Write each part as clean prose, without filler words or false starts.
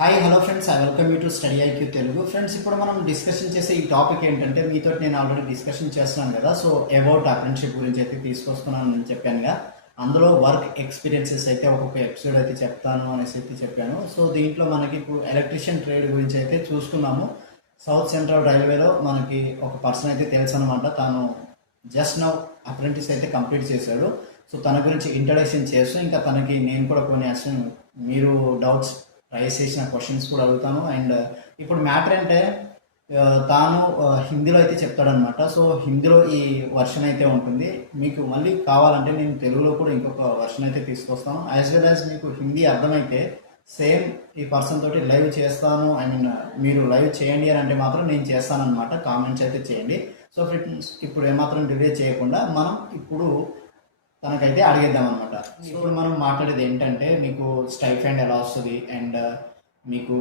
Hi hello friends, I welcome you to study IQ Telugu. Friends, ఇప్పుడు మనం discussion చేసే ఈ టాపిక్ ఏంటంటే, మీతో నేను ఆల్రెడీ డిస్కషన్ చేస్తున్నాను కదా. సో అబౌట్ అప్రెంటిషిప్ గురించి అయితే తీసుకొస్తున్నాను అని చెప్పానుగా. అందులో వర్క్ ఎక్స్పీరియన్సెస్ అయితే ఒక్కొక్క ఎపిసోడ్ అయితే చెప్తాను అనేసి అయితే చెప్పాను. సో దీంట్లో మనకి ఇప్పుడు ఎలక్ట్రీషియన్ ట్రేడ్ గురించి అయితే చూసుకున్నాము. సౌత్ సెంట్రల్ రైల్వేలో మనకి ఒక పర్సన్ అయితే తెలుసు అనమాట. తాను జస్ట్ నౌ అప్రెంటిస్ అయితే కంప్లీట్ చేశాడు. సో తన గురించి ఇంట్రడక్షన్ చేస్తూ ఇంకా తనకి నేను కూడా కొన్ని మీరు డౌట్స్ రైస్ చేసిన క్వశ్చన్స్ కూడా అడుగుతాను. అండ్ ఇప్పుడు మ్యాటర్ అంటే తాను హిందీలో అయితే చెప్తాడనమాట. సో హిందీలో ఈ వర్షన్ అయితే ఉంటుంది. మీకు మళ్ళీ కావాలంటే నేను తెలుగులో కూడా ఇంకొక వర్షన్ అయితే తీసుకొస్తాను. యాజ్ వెల్ యాజ్ మీకు హిందీ అర్థమైతే సేమ్ ఈ పర్సన్ తోటి లైవ్ చేస్తాను. ఐ మీన్ మీరు లైవ్ చేయండి అని అంటే మాత్రం నేను చేస్తానన్నమాట. కామెంట్స్ అయితే చేయండి. సో ఫ్రెండ్స్, ఇప్పుడు ఏమాత్రం డిలే చేయకుండా మనం ఇప్పుడు తనకైతే అడిగేద్దాం అనమాట. ఇప్పుడు మనం మాట్లాడేది ఏంటంటే, మీకు స్టైఫండ్ ఎలా వస్తుంది, అండ్ మీకు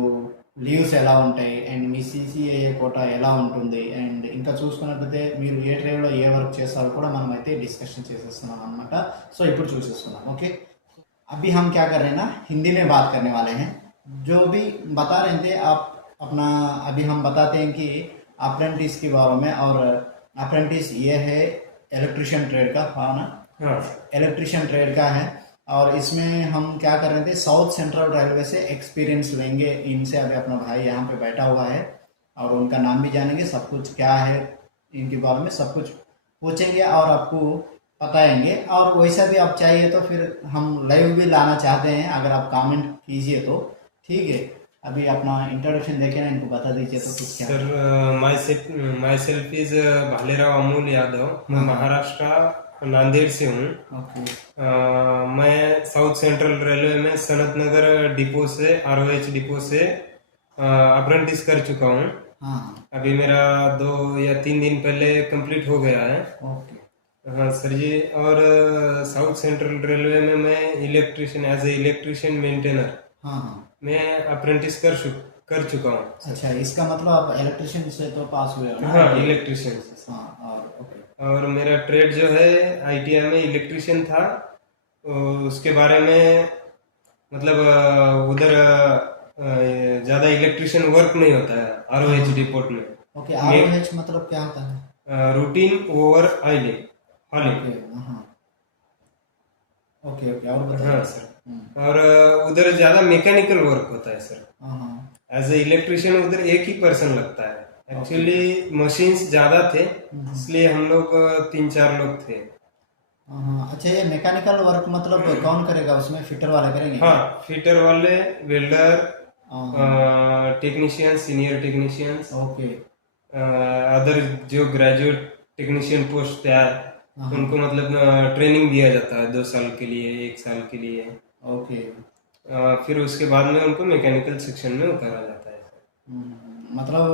లీవ్స్ ఎలా ఉంటాయి, అండ్ మీ సిసిఏఏ కోటా ఎలా ఉంటుంది, అండ్ ఇంకా చూసుకున్నట్లయితే మీరు ఏ ట్రేడ్లో ఏ వర్క్ చేస్తారో కూడా మనం అయితే డిస్కషన్ చేసేస్తున్నాం అనమాట. సో ఇప్పుడు చూసేస్తున్నాం. ఓకే, अभी हम क्या कर रहे हैं ना, हिंदी में बात करने वाले हैं. जो भी बता रहे थे आप अपना, अभी हम बताते हैं कि अप्रेंटिस के बारे में. और अप्रेंटिस ये है इलेक्ट्रिशियन ट्रेड का, हाँ ना, इलेक्ट्रिशियन ट्रेड का है. और इसमें हम क्या कर रहे थे, साउथ सेंट्रल रेलवे से एक्सपीरियंस लेंगे इनसे. अभी अपना भाई यहाँ पे बैठा हुआ है और उनका नाम भी जानेंगे, सब कुछ क्या है इनके बारे में सब कुछ पूछेंगे और आपको बताएंगे. और वैसा भी आप चाहिए तो फिर हम लाइव भी लाना चाहते हैं, अगर आप कमेंट कीजिए तो. ठीक है, अभी अपना इंट्रोडक्शन देखे ना, इनको बता दीजिए तो कुछ क्या. Sir, my self is Bhalerao Amul Yadav. मैं महाराष्ट्र नांदेड़ से हूँ. ओके. मैं साउथ सेंट्रल रेलवे में सनत नगर डिपो से आरओएच डिपो से अप्रेंटिस कर चुका हूँ. हाँ. अभी मेरा 2 या 3 दिन पहले कंप्लीट हो गया है. ओके. हाँ सर जी. और साउथ सेंट्रल रेलवे में मैं electrician, as a electrician maintainer हाँ हाँ. मैं अप्रेंटिस कर चुका हूँ. अच्छा, इसका मतलब आप इलेक्ट्रिशियन से तो पास हुए हो ना. हाँ, इलेक्ट्रिशियन. हाँ. और ओके. और मेरा ट्रेड जो है आईटीआई में इलेक्ट्रिशियन था. उसके बारे में मतलब उधर ज्यादा इलेक्ट्रिशियन वर्क नहीं होता है आरओएच डिपोट में. ओके, आरओएच मतलब क्या होता है. Routine over oiling. ओके. हाँ. ओके ओके, और बताइए. हाँ सर. और उधर ज्यादा मैकेनिकल वर्क होता है सर. हाँ. एज ए इलेक्ट्रिशियन उधर एक ही पर्सन लगता है. एक्चुअली मशीन्स ज्यादा थे, इसलिए हम लोग 3-4 लोग थे. हाँ. अच्छा, ये मैकेनिकल वर्क मतलब कौन करेगा उसमें, फिटर वाले करेंगे. हाँ, फिटर वाले, welder, technician, senior technicians, okay. Other जो ग्रेजुएट टेक्नीशियन पोस्ट तैयार, उनको मतलब ट्रेनिंग दिया जाता है 2 साल के लिए, 1 साल के लिए. ओके. फिर उसके बाद में उनको मैकेनिकल सेक्शन में उतारा जाता है. मतलब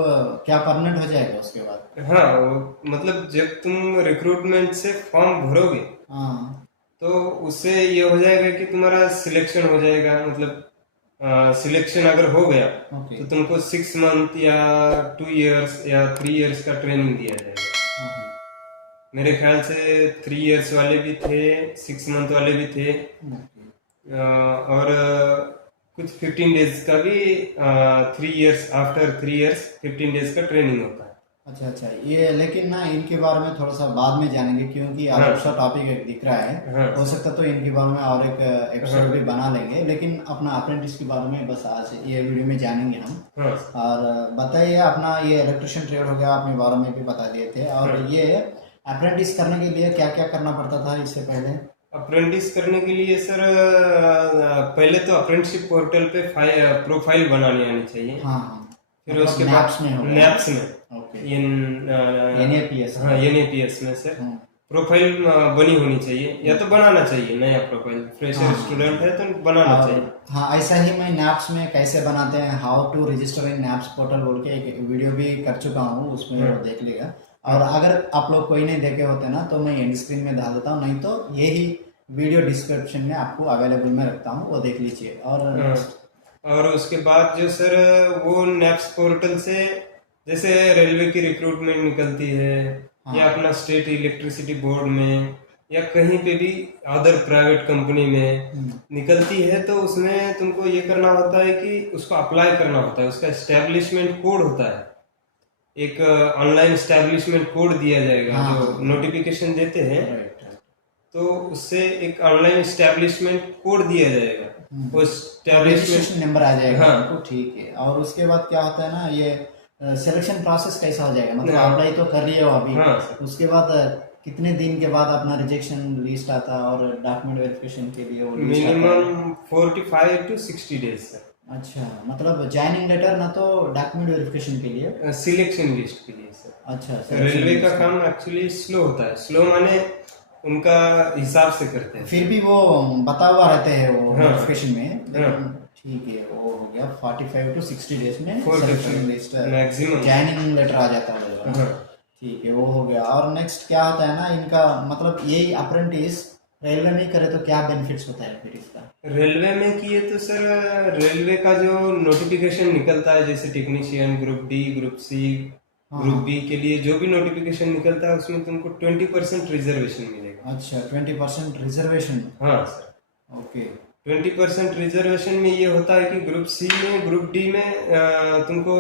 क्या परमानेंट हो जाएगा उसके बाद. हाँ, मतलब जब तुम रिक्रूटमेंट से फॉर्म भरोगे, हाँ. तो उससे ये हो जाएगा कि तुम्हारा सिलेक्शन हो जाएगा. मतलब सिलेक्शन अगर हो गया ओके. तो तुमको 6 मंथ या 2 इयर्स या 3 इयर्स का ट्रेनिंग दिया जाएगा. हाँ. मेरे ख्याल से 3 इयर्स वाले भी थे, 6 मंथ वाले भी थे. ओके. और कुछ 15 डेज का भी 3 इयर्स, आफ्टर 3 इयर्स 15 डेज का ट्रेनिंग होता है. अच्छा अच्छा, ये लेकिन ना इनके बारे में थोड़ा सा बाद में जानेंगे, क्योंकि अलग सा टॉपिक एक दिख रहा है. हाँ. हो सकता तो इनके बारे में और एक एपिसोड भी बना लेंगे, लेकिन अपना अप्रेंटिस के बारे में बस आज ये वीडियो में जानेंगे हम. हाँ. और बताइए, अपना ये इलेक्ट्रिशियन ट्रेड हो गया, अपने बारे में भी बता दिए थे. और ये अप्रेंटिस करने के लिए क्या क्या करना पड़ता था इससे पहले. अप्रेंटिस करने के लिए सर पहले तो अप्रेंटिसशिप पोर्टल पे प्रोफाइल बनानी आनी चाहिए. हाँ. फिर मतलब उसके NAPS बाद में हो गया. नैप्स में, ओके. NAPS. हाँ, NAPS में सर प्रोफाइल बनी होनी चाहिए, या तो बनाना चाहिए नया प्रोफाइल. फ्रेशर स्टूडेंट है तो बनाना चाहिए. हाँ, ऐसा ही मैं नैप्स में कैसे बनाते हैं, how to register in NAPS portal बोल के एक वीडियो भी कर चुका हूँ, उसमें वो देख लेगा. और अगर आप लोग कोई नहीं देखे होते ना, तो मैं एंड स्क्रीन में डाल देता हूँ, नहीं तो यही वीडियो डिस्क्रिप्शन में आपको अवेलेबल में रखता हूँ, वो देख लीजिए. और उसके बाद जो सर वो नैप्स पोर्टल से जैसे रेलवे की रिक्रूटमेंट निकलती है, या अपना स्टेट इलेक्ट्रिसिटी बोर्ड में, या कहीं पे भी अदर प्राइवेट कंपनी में निकलती है, तो उसमें तुमको ये करना होता है कि उसको अप्लाई करना होता है, उसका एस्टेब्लिशमेंट कोड होता है, एक ऑनलाइन एस्टेब्लिशमेंट कोड दिया जाएगा। हाँ, जो नोटिफिकेशन देते हैं, राइट राइट। तो उससे एक ऑनलाइन एस्टेब्लिशमेंट कोड दिया जाएगा, वो एस्टेब्लिशमेंट। रजिस्ट्रेशन नंबर आ जाएगा हाँ। आपको, ठीक है। और उसके बाद क्या होता है ना, ये सिलेक्शन प्रोसेस कैसा हो जाएगा, मतलब हाँ। अप्लाई तो कर रही हो अभी, हाँ सर। उसके बाद कितने दिन के बाद अपना रिजेक्शन लिस्ट आता है और डॉक्यूमेंट वेरिफिकेशन के लिए वो लिस्ट आता है? Minimum 45 to 60 days sir. अच्छा, मतलब ज्वाइनिंग लेटर ना तो डॉक्यूमेंट वेरिफिकेशन के लिए। सिलेक्शन लिस्ट के लिए सर। अच्छा, रेलवे का काम एक्चुअली स्लो होता है, स्लो माने उनका हिसाब से करते हैं। फिर भी वो बता हुआ रहते हैं वो हाँ। नोटिफिकेशन में, लेकिन हाँ। ठीक है, वो हो गया 45 to 60 डेज में 45 selection list maximum. Joining letter आ जाता है। हाँ। ठीक है, वो हो गया। और नेक्स्ट क्या होता है ना इनका, मतलब यही अप्रेंटिस रेलवे में ही करे तो क्या बेनिफिट्स होता है फिर इसका? रेलवे में किए तो सर, रेलवे का जो नोटिफिकेशन निकलता है, जैसे technician group D, group C, group B के लिए जो भी नोटिफिकेशन निकलता है, उसमें तुमको 20% रिजर्वेशन मिलेगा। अच्छा, 20% रिजर्वेशन। हाँ सर। ओके। 20% रिजर्वेशन में ये होता है कि ग्रुप सी में, ग्रुप डी में तुमको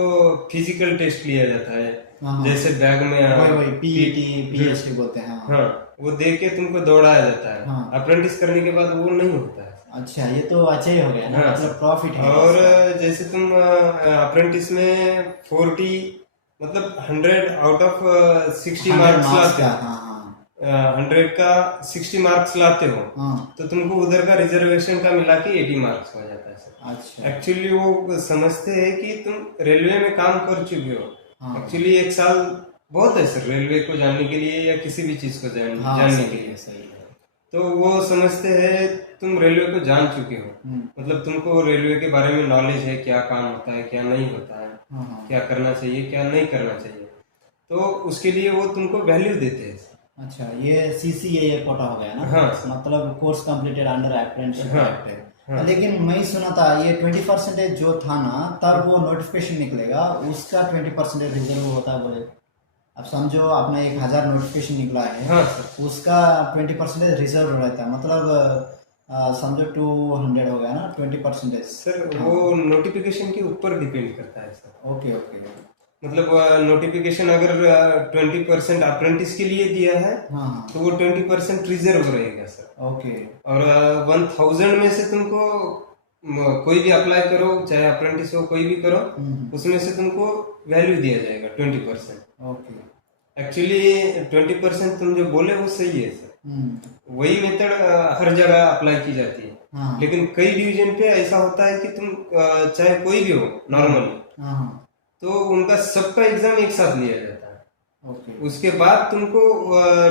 फिजिकल टेस्ट लिया जाता है, हाँ। जैसे बैग में वही पीईटी पीएचडी बोलते हैं। हाँ। हाँ, वो दे के तुमको दौड़ाया जाता है। हाँ। अप्रेंटिस करने के बाद वो नहीं होता है। अच्छा, ये तो अच्छा ही हो गया ना, हाँ। मतलब प्रॉफिट है। और जैसे तुम अप्रेंटिस में 40 मतलब 100 आउट ऑफ 60 मार्क्स लाते हो, हाँ 100 का 60 मार्क्स लाते हो, हाँ। तो तुमको उधर का रिजर्वेशन का मिला के 80 मार्क्स हो जाता है सर। अच्छा। एक्चुअली वो समझते हैं कि तुम रेलवे में काम कर चुके हो। हाँ। एक्चुअली 1 साल बहुत है सर रेलवे को जानने के लिए, या किसी भी चीज को जानने के लिए। सही है। तो वो समझते हैं तुम रेलवे को जान चुके हो, मतलब तुमको रेलवे के बारे में नॉलेज है, क्या काम होता है, क्या नहीं होता है, हाँ। क्या करना चाहिए, क्या नहीं करना चाहिए, तो उसके लिए वो तुमको वैल्यू देते हैं। अच्छा, ये सीसीए कोटा हो गया ना? हाँ। मतलब कोर्स कंप्लीटेड अंडर अप्रेंटिसशिप हाँ। एक्ट है। हाँ। लेकिन मैं सुना था ये 20% जो था ना, तब वो नोटिफिकेशन निकलेगा उसका 20% रिजर्व होता है बोले। अब समझो अपना 1000 नोटिफिकेशन निकला है। हाँ सर। उसका 20% रिजर्व रहता है, मतलब समझो 200 हो गया ना, 20%। सर वो नोटिफिकेशन के ऊपर डिपेंड करता है सर। Okay okay. मतलब नोटिफिकेशन अगर 20% अप्रेंटिस के लिए दिया है, हाँ तो वो 20% रिजर्व रहेगा सर। ओके। और 1000 में से तुमको कोई भी अप्लाई करो, चाहे अप्रेंटिस हो, कोई भी करो, उसमें से तुमको वैल्यू दिया जाएगा 20%। ओके। एक्चुअली 20% तुम जो बोले वो सही है सर। वही मेथड हर जगह अप्लाई की जाती है। हाँ। लेकिन कई डिवीजन पे ऐसा होता है कि तुम चाहे कोई भी हो नॉर्मली, हाँ। तो उनका सबका एग्जाम एक साथ लिया जाता है। ओके। उसके बाद तुमको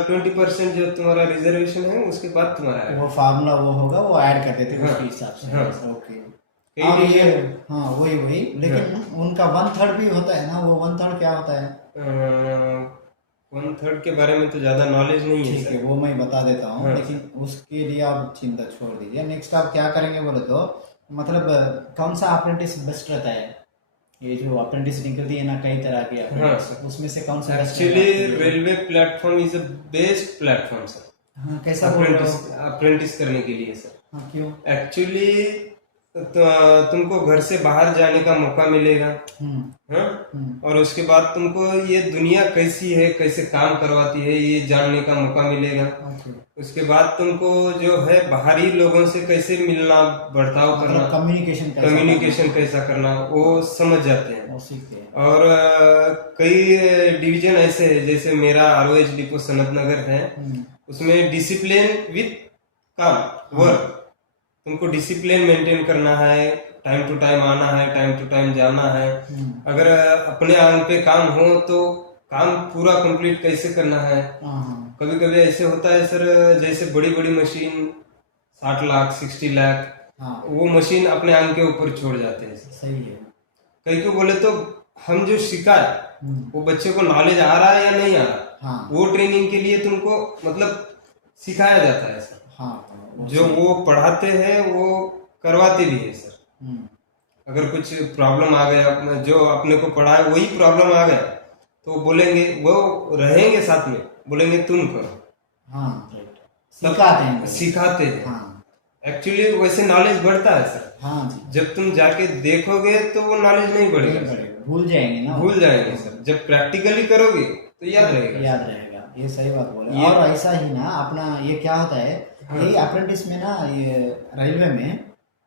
20% जो तुम्हारा रिजर्वेशन है, उसके बाद तुम्हारा आएगा। वो फार्मूला वो होगा, वो ऐड कर देते हैं हाँ। उसके हिसाब से। हाँ। ओके। कई और ये डिवीजन, हाँ वही लेकिन उनका 1/3 भी होता है ना, वो 1/3 क्या होता है? 1/3 के बारे में तो ज्यादा नॉलेज नहीं है ठीक है, सर। वो मैं बता देता हूँ। हाँ। लेकिन उसके लिए आप चिंता छोड़ दीजिए। नेक्स्ट आप क्या करेंगे बोले तो, मतलब कौन सा अप्रेंटिस बेस्ट रहता है? ये जो अप्रेंटिस निकलती है ना कई तरह की हाँ apprentice, सर। उसमें से कौन सा best एक्चुअली रहता है? Railway platform is a best platform sir, हाँ, कैसा बोल रहे हो? अप्रेंटिस करने के लिए सर। हाँ, क्यों? एक्चुअली तुमको घर से बाहर जाने का मौका मिलेगा। हाँ। और उसके बाद तुमको ये दुनिया कैसी है, कैसे काम करवाती है, ये जानने का मौका मिलेगा। ओके। उसके बाद तुमको जो है बाहरी लोगों से कैसे मिलना, बर्ताव करना, मतलब कम्युनिकेशन कैसा करना, वो समझ जाते हैं। वो सीखते हैं। और कई डिवीजन ऐसे है, जैसे मेरा ROH डिपो सनत नगर है, उसमें डिसिप्लिन विथ काम वर्क, तुमको डिसिप्लिन मेंटेन करना है, टाइम टू टाइम आना है, टाइम टू टाइम जाना है। अगर अपने आंग पे काम हो तो काम पूरा कंप्लीट कैसे करना है। कभी कभी ऐसे होता है सर, जैसे बड़ी बड़ी मशीन 60 लाख 60 लाख, हाँ। वो मशीन अपने आंग के ऊपर छोड़ जाते हैं सर। सही है। कई को बोले तो हम जो सिखाए वो बच्चे को नॉलेज आ रहा है या नहीं आ रहा, हाँ। वो ट्रेनिंग के लिए तुमको मतलब सिखाया जाता है सर। हाँ, जो वो पढ़ाते हैं वो करवाते भी है सर। अगर कुछ प्रॉब्लम आ गया, जो अपने को पढ़ाए वही प्रॉब्लम आ गया, तो बोलेंगे, वो रहेंगे साथ में, बोलेंगे तुम करो। हाँ राइट, सिखाते हैं। सिखाते हैं। हाँ एक्चुअली वैसे नॉलेज बढ़ता है सर। हाँ जी, जब तुम जाके देखोगे तो वो नॉलेज नहीं बढ़ेगा सर, भूल जाएंगे ना, भूल जाएंगे सर। जब प्रैक्टिकली करोगे तो याद रहेगा। याद रहेगा, ये सही बात बोले। ये- और ऐसा ही ना अपना ये क्या होता है, यही अप्रेंटिस में ना, ये रेलवे में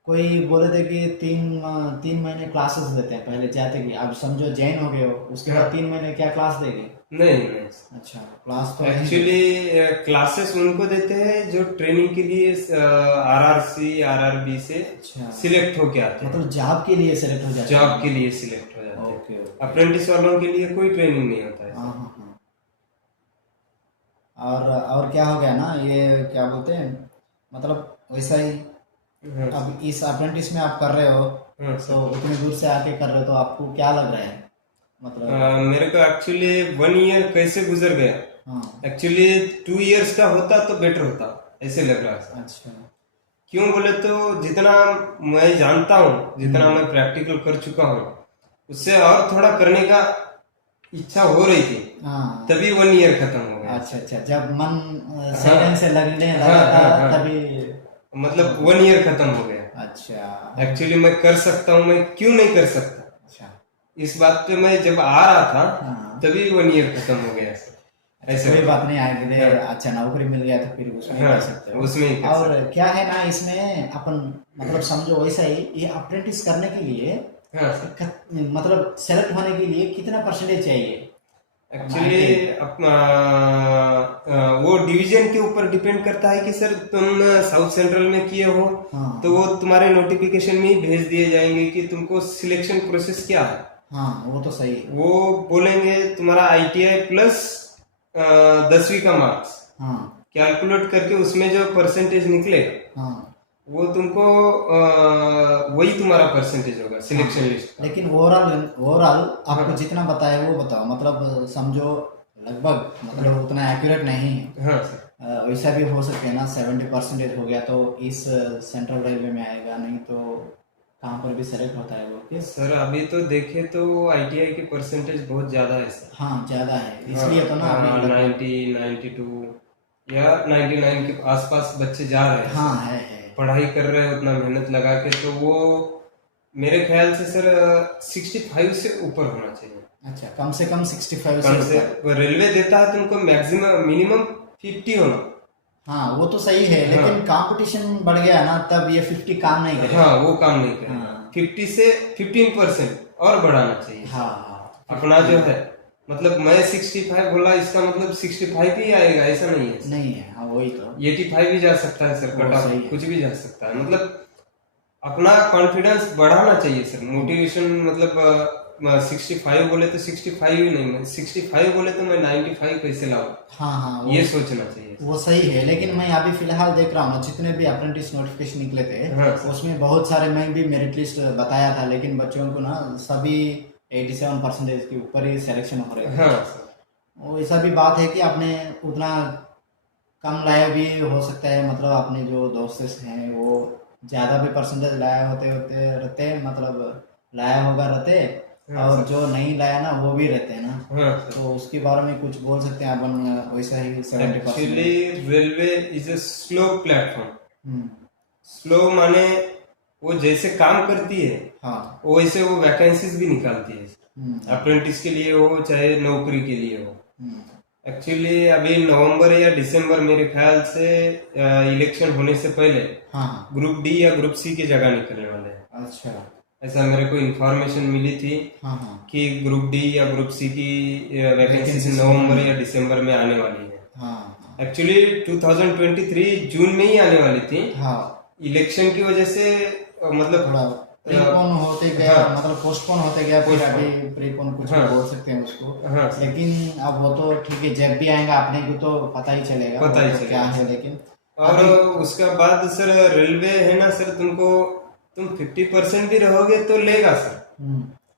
कोई बोले थे कि 3 महीने क्लासेस देते हैं पहले जाते कि अब समझो जैन हो गए हो, उसके बाद 3 महीने क्या क्लास देंगे? नहीं नहीं, अच्छा, क्लास तो नहीं एक्चुअली क्लासेस उनको देते हैं जो ट्रेनिंग के लिए आरआरसी आरआरबी से अच्छा, सिलेक्ट होके आते हैं, मतलब जॉब के लिए सेलेक्ट हो जाते हैं। जॉब के लिए सिलेक्ट हो जाते हैं। ओके ओके, अप्रेंटिस वालों के लिए कोई ट्रेनिंग नहीं होता है। हाँ हाँ हाँ। और क्या हो गया ना, ये क्या बोलते हैं, मतलब वैसा ही हाँ, अब इस अप्रेंटिस में आप कर रहे हो, हाँ, तो उतनी दूर से आके कर रहे हो, तो आपको क्या लग रहा है मतलब? मेरे को एक्चुअली 1 ईयर कैसे गुजर गया, हाँ, एक्चुअली 2 इयर्स का होता तो बेटर होता, ऐसे लग रहा है। अच्छा, क्यों बोले तो जितना मैं जानता हूँ, जितना मैं प्रैक्टिकल कर चुका हूँ, उससे और थोड़ा करने का इच्छा हो रही थी, हाँ, तभी 1 ईयर खत्म हो गया। अच्छा अच्छा, जब मन सही ढंग से लगने लगा हाँ, था हाँ, हाँ। तभी। मतलब 1 ईयर खत्म हो गया। अच्छा एक्चुअली मैं कर सकता हूँ, मैं क्यों नहीं कर सकता, अच्छा, इस बात पे मैं जब आ रहा था हाँ, तभी 1 ईयर खत्म हो गया सर। ऐसे कोई बात नहीं, आगे अच्छा नौकरी मिल गया तो फिर उसमें हाँ, कर सकते हो। उसमें ही कर और क्या है ना, इसमें अपन मतलब समझो वैसा ही, ये अप्रेंटिस करने के लिए हाँ सर। मतलब सेलेक्ट होने के लिए कितना परसेंटेज चाहिए? एक्चुअली वो डिवीजन के ऊपर डिपेंड करता है कि सर तुम साउथ सेंट्रल में किए हो, हाँ तो वो तुम्हारे नोटिफिकेशन में ही भेज दिए जाएंगे कि तुमको सिलेक्शन प्रोसेस क्या है। हाँ, वो तो सही है। वो बोलेंगे तुम्हारा आईटीआई प्लस 10वीं का मार्क्स हाँ कैलकुलेट करके उसमें जो परसेंटेज निकलेगा हाँ, वो तुमको वही तुम्हारा परसेंटेज होगा सिलेक्शन लिस्ट का। लेकिन ओवरऑल आपको जितना बताया वो बताओ, मतलब समझो लगभग, मतलब उतना एक्यूरेट नहीं है। हाँ सर। वैसा भी हो सकते हैं ना, 70% हो गया तो इस सेंट्रल रेलवे में आएगा, नहीं तो कहाँ पर भी सेलेक्ट होता है वो कि? सर अभी तो देखे तो आईटीआई की परसेंटेज बहुत ज्यादा है सर। हाँ ज़्यादा है, इसलिए तो ना अभी 90 92 या 99 के आसपास बच्चे जा रहे हैं। हाँ है। पढ़ाई कर रहे हैं उतना मेहनत लगा के, तो वो मेरे ख्याल से सर 65 से ऊपर होना चाहिए। अच्छा, कम से कम 65 कम से से ऊपर। रेलवे देता है तुमको मैक्सिमम मिनिमम 50 होना। हाँ वो तो सही है, लेकिन कंपटीशन बढ़ गया ना, तब ये 50 काम नहीं करेगा। हाँ वो काम नहीं करेगा। हाँ। 50 से 15% और बढ़ाना चाहिए। हाँ हाँ, अपना जो है, मतलब मैं 65 बोला, इसका मतलब 65 ही आएगा ऐसा नहीं है। नहीं है, हाँ वही तो। 85 भी जा सकता है सर, वो कट ऑफ सही है। कुछ भी जा सकता है। मतलब अपना कॉन्फिडेंस बढ़ाना चाहिए सर, मोटिवेशन। मतलब 65 बोले तो 65 ही नहीं, मैं 65 बोले तो मैं 95 कैसे लाऊं, हाँ हाँ, ये सोचना चाहिए। वो सही है। लेकिन मैं अभी फिलहाल देख रहा हूँ ना, जितने भी अप्रेंटिस नोटिफिकेशन निकले थे, हाँ। उसमें बहुत सारे, मैं भी मेरिट लिस्ट बताया था, लेकिन बच्चों को ना सभी 87% के ऊपर ही सिलेक्शन हो रहे थे। हाँ सर। वो ऐसा भी बात है कि आपने उतना कम लाया भी हो सकता है, मतलब अपने जो दोस्त हैं वो ज़्यादा भी परसेंटेज लाया होते होते रहते, मतलब लाया होगा रहते, और जो नहीं लाया ना वो भी रहते हैं ना, हाँ सर। तो उसके बारे में कुछ बोल सकते हैं अपन? वैसा ही 70%। Actually railway is a slow platform. Slow माने वो जैसे काम करती है हाँ, वैसे वो वैकेंसीज भी निकालती है, अप्रेंटिस के लिए हो चाहे नौकरी के लिए हो। एक्चुअली अभी नवंबर या दिसंबर मेरे ख्याल से इलेक्शन होने से पहले हाँ, ग्रुप डी या ग्रुप सी की जगह निकलने वाले हैं, अच्छा, ऐसा मेरे को इन्फॉर्मेशन मिली थी हाँ हाँ कि ग्रुप डी या ग्रुप सी की वैकेंसी नवंबर या दिसंबर में आने वाली है। हाँ एक्चुअली 2023 जून में ही आने वाली थी, हाँ, इलेक्शन की वजह से मतलब थोड़ा प्रीपोन होते गया, हाँ। मतलब पोस्टपोन होते गया, फिर Postpone। अभी प्रीपोन कुछ भी हाँ। बोल सकते हैं उसको। हाँ। लेकिन अब वो तो ठीक है, जब भी आएगा अपने को तो पता ही चलेगा, पता ही वो तो चलेगा। क्या है। लेकिन और उसका बाद सर रेलवे है ना सर, तुम 50% भी रहोगे तो लेगा सर,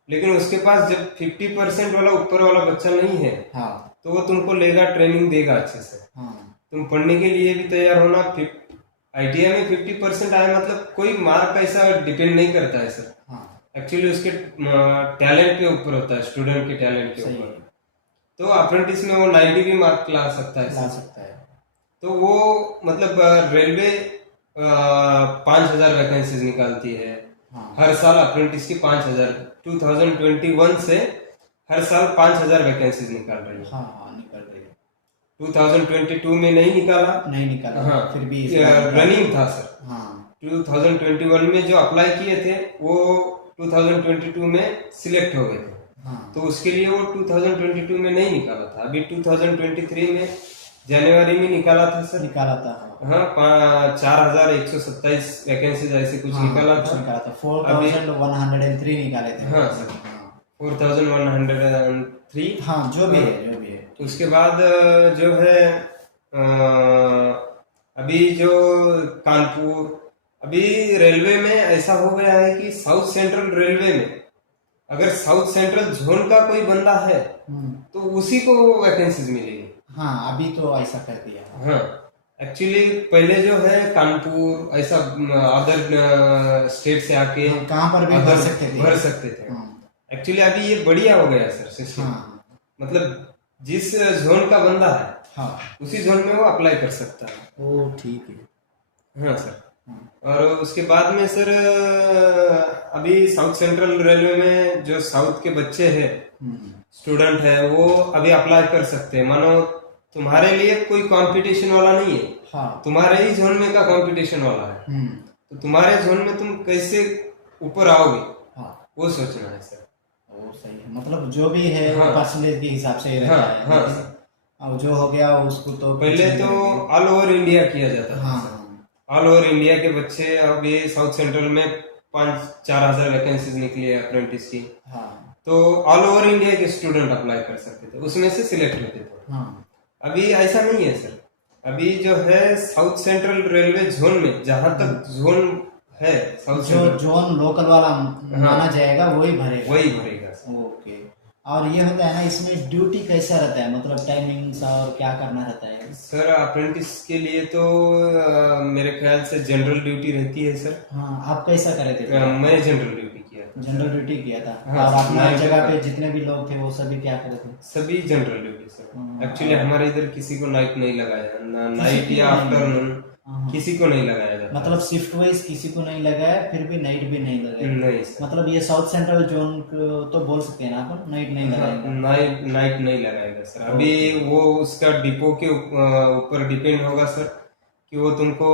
लेकिन उसके पास जब 50% वाला ऊपर वाला बच्चा नहीं है, हाँ तो वो तुमको लेगा, ट्रेनिंग देगा अच्छे से। हाँ, तुम पढ़ने के लिए भी तैयार होना। आईटीआई में 50% आए मतलब कोई मार्क ऐसा डिपेंड नहीं करता है सर, हाँ एक्चुअली उसके टैलेंट के ऊपर होता है, स्टूडेंट के टैलेंट के सही ऊपर। तो अप्रेंटिस में वो 90 भी मार्क ला सकता है ला सर। सकता है। तो वो मतलब रेलवे 5,000 वैकेंसीज निकालती है हाँ हर साल। अप्रेंटिस की 5,000 2021 से हर साल 5,000 वैकेंसीज निकाल रही है। हाँ हाँ निकल रही है। 2022 में नहीं निकाला। नहीं निकाला। हाँ, फिर भी इस बार निकाला। रनिंग था सर। हाँ 2021 में जो अप्लाई किए थे वो 2022 में सिलेक्ट हो गए थे, हाँ तो उसके लिए वो 2022 में नहीं निकाला था। अभी 2023 में जनवरी में निकाला था सर। निकाला था। हाँ 4,127 वैकेंसीज ऐसे कुछ हाँ निकाला कुछ था। निकाला था। 4,103 निकाले थे। हाँ सर, 4,103। हाँ जो भी है जो भी है। उसके बाद जो है अभी जो कानपुर, अभी रेलवे में ऐसा हो गया है कि साउथ सेंट्रल रेलवे में अगर साउथ सेंट्रल जोन का कोई बंदा है तो उसी को वैकेंसीज मिलेगी। हाँ अभी तो ऐसा कर दिया। हाँ, एक्चुअली पहले जो है कानपुर ऐसा अदर स्टेट से आके हाँ, कहाँ पर भी भर सकते थे। भर सकते थे। हाँ एक्चुअली अभी ये बढ़िया हो गया सर सिस्टम। हाँ मतलब जिस जोन का बंदा है हाँ उसी जोन में वो अप्लाई कर सकता है। ओ ठीक है। हाँ सर। हाँ और उसके बाद में सर अभी साउथ सेंट्रल रेलवे में जो साउथ के बच्चे हैं, स्टूडेंट है, वो अभी अप्लाई कर सकते हैं। मानो तुम्हारे लिए कोई कंपटीशन वाला नहीं है, हाँ तुम्हारे ही जोन में का कंपटीशन वाला है। तो तुम्हारे जोन में तुम कैसे ऊपर आओगे हाँ वो सोचना है सर। ओ सही है। मतलब जो भी है हाँ। परसेंटेज के हिसाब से ही रहता हाँ, है। हाँ। लेकिन अब जो हो गया उसको तो पहले कुछ तो नहीं करेंगे। ऑल ओवर इंडिया किया जाता था हाँ सर। ऑल ओवर इंडिया के बच्चे, अब ये साउथ सेंट्रल में 5-4 हजार वैकेंसीज निकली है अप्रेंटिस की, हाँ तो ऑल ओवर इंडिया के स्टूडेंट अप्लाई कर सकते थे, उसमें से सिलेक्ट होते थे। हाँ अभी ऐसा नहीं है सर। अभी जो है साउथ सेंट्रल रेलवे जोन में जहां तक जोन है साउथ जो सेंट्रल, जोन लोकल वाला माना जाएगा वही भरेगा। वही भरेगा सर। ओके। और ये होता है ना, इसमें ड्यूटी कैसा रहता है, मतलब टाइमिंग्स और क्या करना रहता है? सर अप्रेंटिस के लिए तो मेरे ख्याल से जनरल ड्यूटी रहती है सर। हाँ आप कैसा करे थे? मैं जनरल ड्यूटी किया था। जनरल ड्यूटी किया था। हाँ, और अपना मैं जगह पे जितने भी लोग थे वो सभी क्या करे थे? सभी जनरल ड्यूटी सर। हाँ। एक्चुअली हमारे इधर किसी को नाइट नहीं लगाया, नाइट को या नहीं आफ्टरनून हाँ। किसी को नहीं लगाया जाता। मतलब शिफ्ट वाइज किसी को नहीं लगाया, फिर भी नाइट भी नहीं लगाया? नहीं सर, मतलब ये साउथ सेंट्रल जोन को तो बोल सकते हैं ना अपन, नाइट नहीं लगाएगा? नाइट नहीं लगाएगा सर। अभी वो उसका डिपो के ऊपर डिपेंड होगा सर कि वो तुमको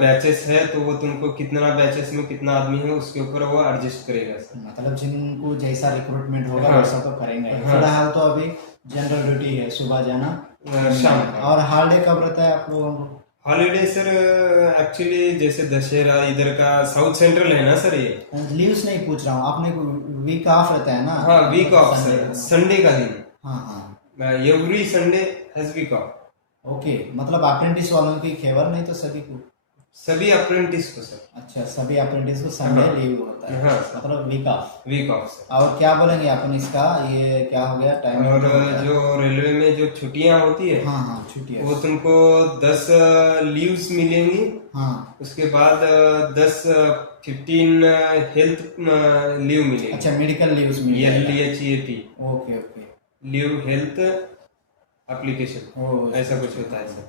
बैचेस है तो वो तुमको कितना बैचेस में कितना आदमी है उसके ऊपर वो एडजस्ट करेगा सर। मतलब जिनको जैसा रिक्रूटमेंट होगा हाँ। वैसा तो करेंगे। हाँ। फिलहाल तो अभी जनरल ड्यूटी है, सुबह जाना शाम का। और हॉलीडे कब रहता है आप लोगों को? हॉलीडे सर एक्चुअली जैसे दशहरा इधर का साउथ सेंट्रल है ना सर ये। लीव्स नहीं पूछ रहा हूँ, आपने को वीक ऑफ रहता है ना? हाँ वीक ऑफ Sunday सर, को। संडे का दिन। हाँ हाँ every Sunday has week of. Okay. मतलब अप्रेंटिस वालों की खेवर, नहीं तो सभी को? सभी अप्रेंटिस को सर। अच्छा, सभी अप्रेंटिस को संडे हाँ। लीव होता है। हाँ। मतलब week off. Week off sir. और क्या बोलेंगे अपन इसका, ये क्या हो गया टाइम? और जो रेलवे में जो छुट्टियां होती है हाँ हाँ छुट्टियाँ। वो तुमको 10 लीव्स मिलेंगी। हाँ उसके बाद 15 हेल्थ लीव मिलेगी। अच्छा, मेडिकल लीव्स मिल जाएगा। LHAP okay okay. Leave health application ओ ऐसा कुछ होता है सर,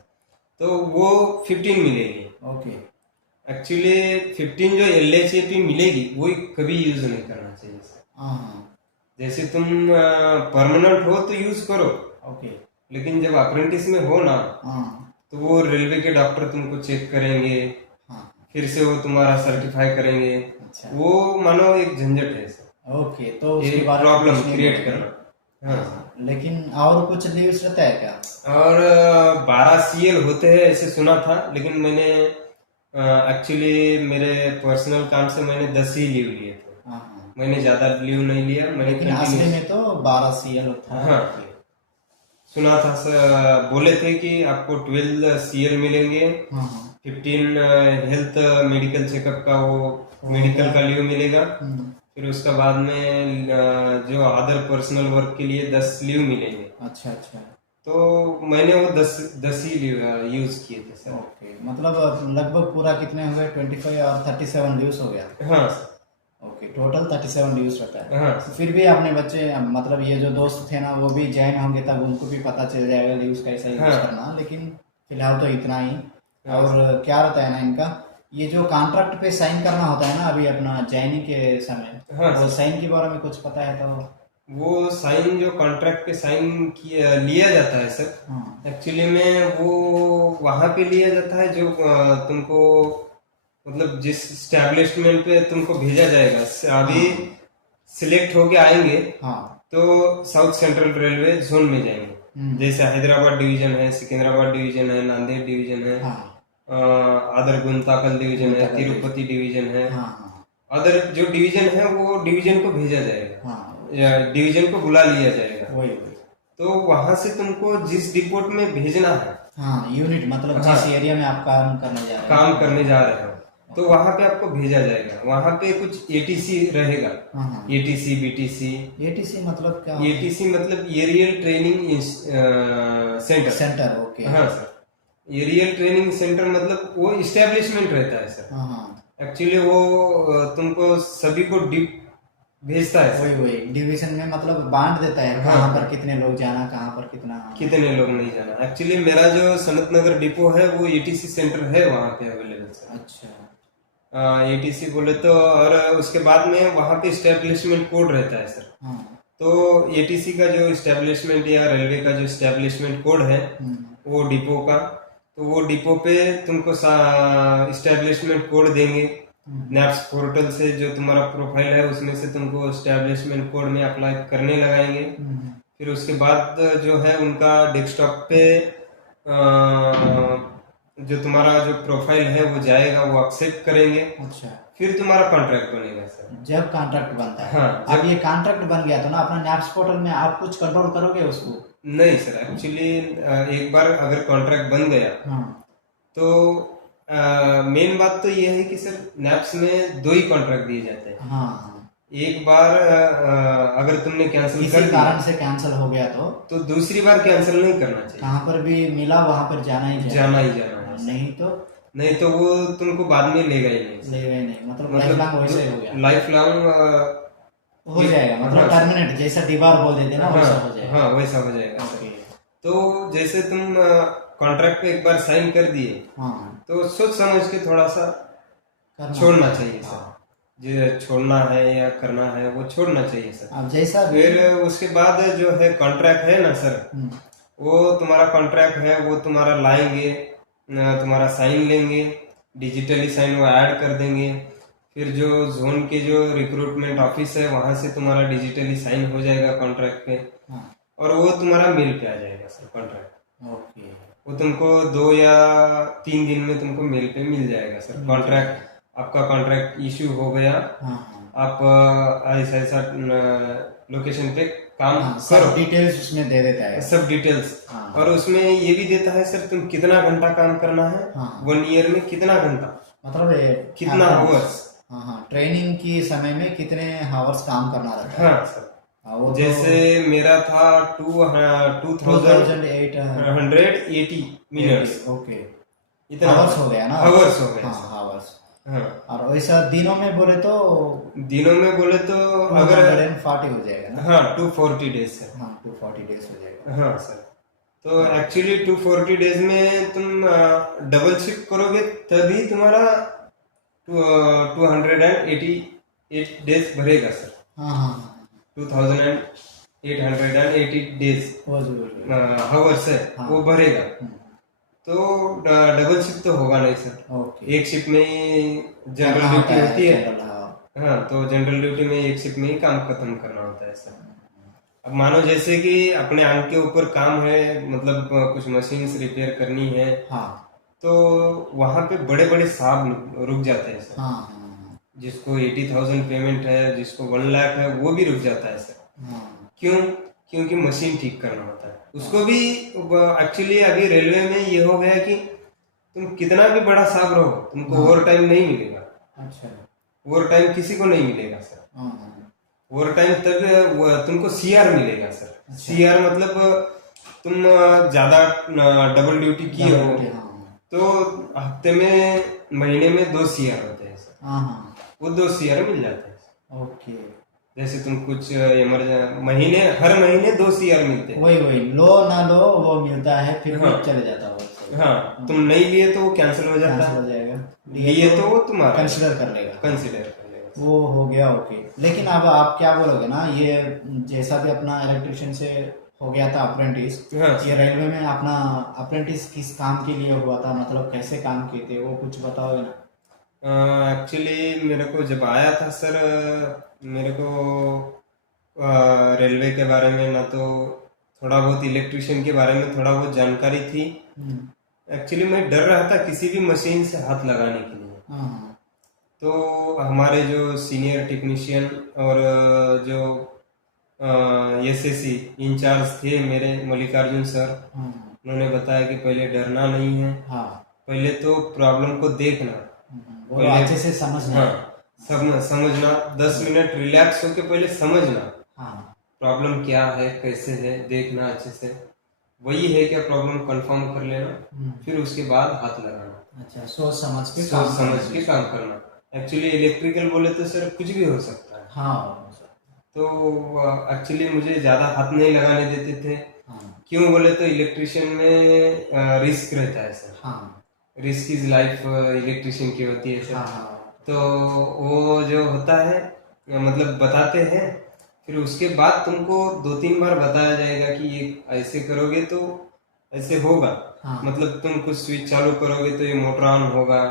तो वो 15 मिलेगी। ओके। एक्चुअली 15 जो LHAP मिलेगी वो कभी यूज नहीं करना चाहिए सर। हाँ हाँ जैसे तुम परमानेंट हो तो यूज करो, ओके। लेकिन जब अप्रेंटिस में हो ना हाँ तो वो रेलवे के डॉक्टर तुमको चेक करेंगे, हाँ फिर से वो तुम्हारा सर्टिफाई करेंगे। अच्छा वो मानो एक झंझट है सर, ओके। तो ये उसके बाद प्रॉब्लम कुछ नहीं क्रिएट बोलेंगे। करना। हाँ सर। लेकिन और कुछ लीव्स रहता है क्या? और 12 CL होते हैं ऐसे सुना था, लेकिन मैंने एक्चुअली मेरे पर्सनल काम से मैंने 10 ही लीव लिए थे। हाँ हाँ। मैंने ज्यादा लीव नहीं लिया। मैंने लेकिन असली continuous- में तो 12 CL था। हाँ सुना था सर, बोले थे कि आपको 12 CL मिलेंगे, हाँ हाँ 15 हेल्थ मेडिकल चेकअप का वो मेडिकल का लीव मिलेगा, फिर उसका बाद में जो अदर पर्सनल वर्क के लिए 10 लीव मिलेंगे। अच्छा अच्छा। तो मैंने वो 10 ही लीव यूज किए थे सर। ओके। मतलब लगभग पूरा कितने हो गए? 25 और 37 लीव्स हो गया। हाँ सर। ओके, टोटल 37 लीव्स रहता है। हाँ फिर भी अपने बच्चे, मतलब ये जो दोस्त थे ना वो भी ज्वाइन होंगे तब उनको भी पता चल जाएगा लीव्स कैसा यूज हाँ। करना। लेकिन फिलहाल तो इतना ही। और क्या रहता है ना इनका, ये जो कॉन्ट्रैक्ट पे साइन करना होता है ना अभी अपना ज्वाइनिंग के समय, हाँ वो सर। साइन के बारे में कुछ पता है तो? वो साइन जो कॉन्ट्रैक्ट पे साइन किया लिया जाता है सर, हाँ एक्चुअली में वो वहां पे लिया जाता है जो तुमको मतलब जिस स्टैब्लिशमेंट पे तुमको भेजा जाएगा। अभी सिलेक्ट होके आएंगे हाँ। तो साउथ सेंट्रल रेलवे जोन में जाएंगे। जैसे हैदराबाद डिवीजन है, सिकंदराबाद डिवीजन है, नांदेड़ डिवीजन है, हाँ अदर गुंताकल डिवीजन है, गुंताकल तिरुपति डिवीजन है। हाँ हाँ अदर जो डिवीजन है वो डिवीजन को भेजा जाएगा हाँ या डिवीजन को बुला लिया जाएगा। वही वही। तो वहां से तुमको जिस डिपोट में भेजना है, हाँ यूनिट मतलब हाँ, जिस एरिया में आप काम करने जा रहे हैं। काम करने जा रहे हो तो वहां पे आपको भेजा जाएगा। वहां पे कुछ एटीसी रहेगा, हाँ हाँ। ATC BTC. एटीसी मतलब क्या? एटीसी मतलब aerial training centre. Centre, okay. हाँ सर, एरियल ट्रेनिंग सेंटर मतलब वो इस्टेब्लिशमेंट रहता है सर। हाँ हाँ एक्चुअली वो तुमको सभी को डिप भेजता है वही सर। वही डिवीजन में मतलब बांट देता है, हाँ। कहाँ पर कितने लोग जाना, कहाँ पर कितना। कितने लोग नहीं जाना। एक्चुअली मेरा जो सनत नगर डिपो है वो एटीसी सेंटर है वहाँ पे अवेलेबल सर। अच्छा। एटीसी बोले तो, और उसके बाद में वहाँ पे स्टैब्लिशमेंट कोड रहता है सर। हाँ तो एटीसी का जो स्टैब्लिशमेंट या रेलवे का जो स्टैब्लिशमेंट कोड है वो डिपो का, तो वो डिपो पे तुमको स्टैब्लिशमेंट कोड देंगे। नैप्स पोर्टल से जो तुम्हारा प्रोफाइल है उसमें से तुमको स्टैब्लिशमेंट कोड में अप्लाई करने लगाएंगे। फिर उसके बाद जो है उनका डेस्कटॉप पे जो तुम्हारा जो प्रोफाइल है वो जाएगा, वो एक्सेप्ट करेंगे। अच्छा। फिर तुम्हारा कॉन्ट्रैक्ट बनेगा सर। जब कॉन्ट्रैक्ट बनता है, हाँ, अब ये कॉन्ट्रैक्ट बन गया तो ना अपना नैप्स पोर्टल में आप कुछ कंट्रोल करोगे उसको? नहीं सर, एक्चुअली एक बार अगर कॉन्ट्रैक्ट बन गया हाँ तो मेन बात तो ये है कि सर नैप्स में 2 ही कॉन्ट्रैक्ट दिए जाते हैं। हाँ। एक बार अगर तुमने कैंसिल कर किसी दिया कारण से कैंसिल हो गया तो दूसरी बार कैंसिल नहीं करना चाहिए। कहाँ पर भी मिला वहां पर जाना ही जाना ही जाना है। नहीं तो वो तुमको बाद में लेगा ही नहीं। लेगा ही नहीं, मतलब लाइफ लॉन्ग वैसे ही हो गया, लाइफ लॉन्ग हो जाएगा, मतलब टर्मिनेट जैसा दीवार बोल देते ना वैसा हो जाएगा। हाँ वैसा हो जाएगा। ओके। तो जैसे तुम कॉन्ट्रैक्ट पे एक बार साइन कर दिए हाँ तो सोच समझ के थोड़ा सा छोड़ना चाहिए सर। जो छोड़ना है या करना है वो छोड़ना चाहिए सर। अब जैसा भी फिर उसके बाद जो है कॉन्ट्रैक्ट है ना सर, वो तुम्हारा कॉन्ट्रैक्ट है वो तुम्हारा लाएंगे, तुम्हारा साइन लेंगे, डिजिटली साइन वो ऐड कर देंगे। फिर जो जोन के जो रिक्रूटमेंट ऑफिस है वहां से तुम्हारा डिजिटली साइन हो जाएगा कॉन्ट्रैक्ट पे, और वो तुम्हारा मेल पे आ जाएगा सर कॉन्ट्रैक्ट। ओके। वो तुमको 2 या 3 दिन में तुमको मेल पे मिल जाएगा सर कॉन्ट्रैक्ट। आपका कॉन्ट्रैक्ट इश्यू हो गया, आप ऐसा ऐसा लोकेशन पे काम करो। डिटेल्स उसमें दे देता है, सब डिटेल्स। और उसमें ये भी देता है सर तुम कितना घंटा काम करना है, 1 ईयर में कितना घंटा, मतलब कितना आवर्स। हाँ ट्रेनिंग की समय में कितने आवर्स काम करना रहता है। हाँ सर, जैसे मेरा था 2880 मिनट्स। ओके, इतना आवर्स हो गया ना? आवर्स हो गए। हाँ आवर्स। हाँ, और वैसा दिनों में बोले तो अगर 240 हो जाएगा ना? हाँ 240 डेज सर। हाँ 240 डेज हो जाएगा। हाँ सर, तो एक्चुअली 240 डेज में तुम डबल शिफ्ट करोगे तभी तुम्हारा 288 डेज भरेगा सर। हाँ हाँ 2880 डेज आवर्स है वो भरेगा। तो डबल शिफ्ट तो होगा नहीं सर। ओके। एक शिफ्ट में ही जनरल ड्यूटी होती है। हाँ, तो जनरल ड्यूटी में एक शिफ्ट में ही काम खत्म करना होता है सर। अब मानो जैसे कि अपने आंख के ऊपर काम है, मतलब कुछ मशीन्स रिपेयर करनी है, तो वहां पे बड़े बड़े साहब रुक जाते हैं सर। जिसको 80,000 पेमेंट है, जिसको 1 लाख है, वो भी रुक जाता है सर। क्यों? क्योंकि मशीन ठीक करना होता है उसको भी। एक्चुअली अभी रेलवे में ये हो गया कि तुम कितना भी बड़ा साहब रहो, तुमको ओवर टाइम नहीं मिलेगा। अच्छा। ओवर टाइम किसी को नहीं मिलेगा सर। ओवर टाइम तब तुमको सीआर मिलेगा सर। सीआर मतलब तुम ज्यादा डबल ड्यूटी किए हो तो हफ्ते में, महीने में 2 सीआर होते हैं सर। वो 2 सीआर मिल जाते हैं। ओके। जैसे तुम कुछ हर महीने 2 सीआर मिलते हैं। वही लो ना लो वो मिलता है, फिर भी चले जाता है। कोई। हाँ, तुम नहीं लिए तो वो कैंसिल हो जाता कैंसिल हो है, जाएगा, लिए तो वो तुम्हारा कंसिडर कर लेगा। कंसिडर कर लेगा। वो हो गया, ओके। लेकिन अब आप क्या बोलोगे ना, ये जैसा भी अपना इलेक्ट्रिशियन से हो गया था अप्रेंटिस, हाँ ये रेलवे में अपना अप्रेंटिस किस काम के लिए हुआ था, मतलब कैसे काम किए थे, वो कुछ बताओगे ना? एक्चुअली मेरे को जब आया था सर, मेरे को रेलवे के बारे में ना तो थोड़ा बहुत इलेक्ट्रिशियन के बारे में थोड़ा बहुत जानकारी थी। एक्चुअली मैं डर रहा था किसी भी मशीन से हाथ लगाने के लिए। हाँ तो हमारे जो सीनियर टेक्नीशियन और जो एसएससी इंचार्ज थे मेरे, मल्लिकार्जुन सर, हाँ उन्होंने बताया कि पहले डरना नहीं है, हाँ। पहले तो प्रॉब्लम को देखना, वो पहले अच्छे से समझना। हाँ समझना, 10 मिनट रिलैक्स होके पहले समझना हाँ प्रॉब्लम क्या है, कैसे है, देखना अच्छे से, वही है क्या प्रॉब्लम कंफर्म कर लेना, फिर उसके बाद हाथ लगाना, अच्छा, सोच समझ के सोच काम समझ करना। के काम करना। एक्चुअली इलेक्ट्रिकल बोले तो सर कुछ भी हो सकता है, हाँ तो एक्चुअली मुझे ज़्यादा हाथ नहीं लगाने देते थे। हाँ क्यों बोले तो इलेक्ट्रिशियन में रिस्क रहता है सर, हाँ रिस्क इज लाइफ इलेक्ट्रिशियन की होती है सर। हाँ तो वो जो होता है, मतलब बताते हैं, फिर उसके बाद तुमको 2-3 बार बताया जाएगा कि ये ऐसे करोगे तो ऐसे होगा। हाँ मतलब तुम कुछ स्विच चालू करोगे तो ये मोटर ऑन होगा,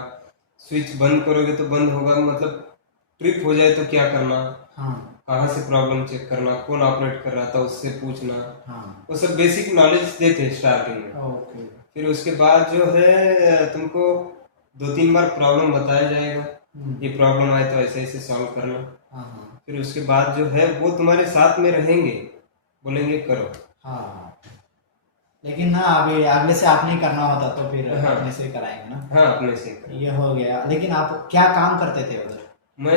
स्विच बंद करोगे तो बंद होगा, मतलब ट्रिप हो जाए तो क्या करना, हाँ कहाँ से प्रॉब्लम चेक करना, कौन ऑपरेट कर रहा था उससे पूछना, हाँ। वो सब बेसिक नॉलेज देते स्टार्टिंग में। ओके। फिर उसके बाद जो है तुमको 2-3 बार प्रॉब्लम बताया जाएगा, ये प्रॉब्लम आए तो ऐसे ऐसे सॉल्व करना। हाँ हाँ फिर उसके बाद जो है वो तुम्हारे साथ में रहेंगे, बोलेंगे करो। हाँ। लेकिन ना अभी अगले से आप नहीं करना होता तो फिर हाँ। अपने से कराएंगे ना। हाँ, अपने से करो। ये हो गया। लेकिन आप क्या काम करते थे उधर? मैं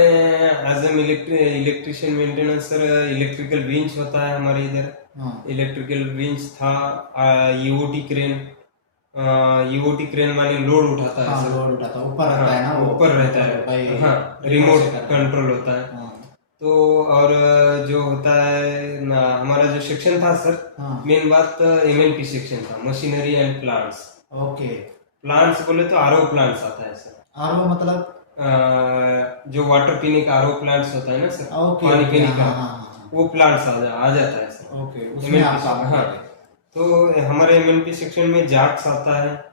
as M electrician maintenance sir, electrical winch होता है हमारे इधर, हाँ इलेक्ट्रिकल विंच था, ईओटी क्रेन, ईओटी क्रेन माने लोड उठाता है हाँ, सर। लोड उठाता ऊपर रहता है ना, हाँ, वो ऊपर रहता भाई है, हाँ, रिमोट रिमोट से करना। कंट्रोल होता है। हाँ तो और जो होता है ना, हमारा जो सेक्शन था सर, हाँ। मेन बात एमएनपी सेक्शन था, machinery and plants. Okay. Plants बोले तो आरओ प्लांट्स आता है सर, और वो मतलब जो वाटर पीने का आरओ प्लांट्स होता है ना सर, ओके पानी ओके। पीने हाँ का, हाँ हाँ वो प्लांट्स आ जाता है सर। हाँ। ओके, उसमें आप काम हाँ, करते तो हमारे एमएनपी सेक्शन में जाक्स आता है,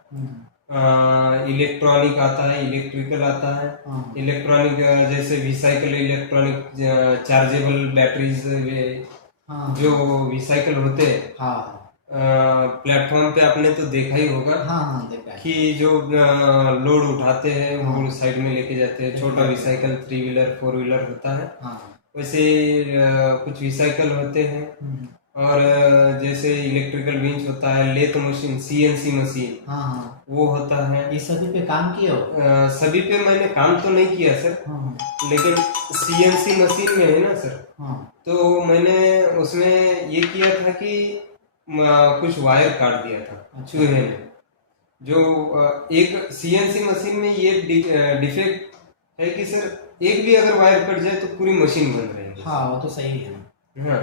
इलेक्ट्रॉनिक आता है, इलेक्ट्रिकल आता है। हाँ इलेक्ट्रॉनिक जैसे रिसाइकल इलेक्ट्रॉनिक, चार्जेबल बैटरीज, हाँ जो रिसाइकल होते हैं, हाँ प्लेटफॉर्म पे आपने तो देखा ही होगा हाँ हाँ, देखा है। कि जो लोड उठाते हैं वो साइड में लेके जाते हैं, छोटा रिसाइकल 3 व्हीलर 4 व्हीलर होता है, हाँ वैसे कुछ रिसाइकल होते हैं। और जैसे इलेक्ट्रिकल विंच होता है, लेथ मशीन, सीएनसी मशीन, हाँ हाँ। वो होता है। ये सभी पे काम किए हो? सभी पे मैंने काम तो नहीं किया सर, हाँ लेकिन सीएनसी मशीन में है ना सर, हाँ तो मैंने उसमें ये किया था कि कुछ वायर काट दिया था चूहे ने। जो एक सीएनसी मशीन में ये डिफेक्ट है कि सर एक भी अगर वायर कट जाए तो पूरी मशीन बंद रहेगी। हाँ, वो तो सही है। हाँ,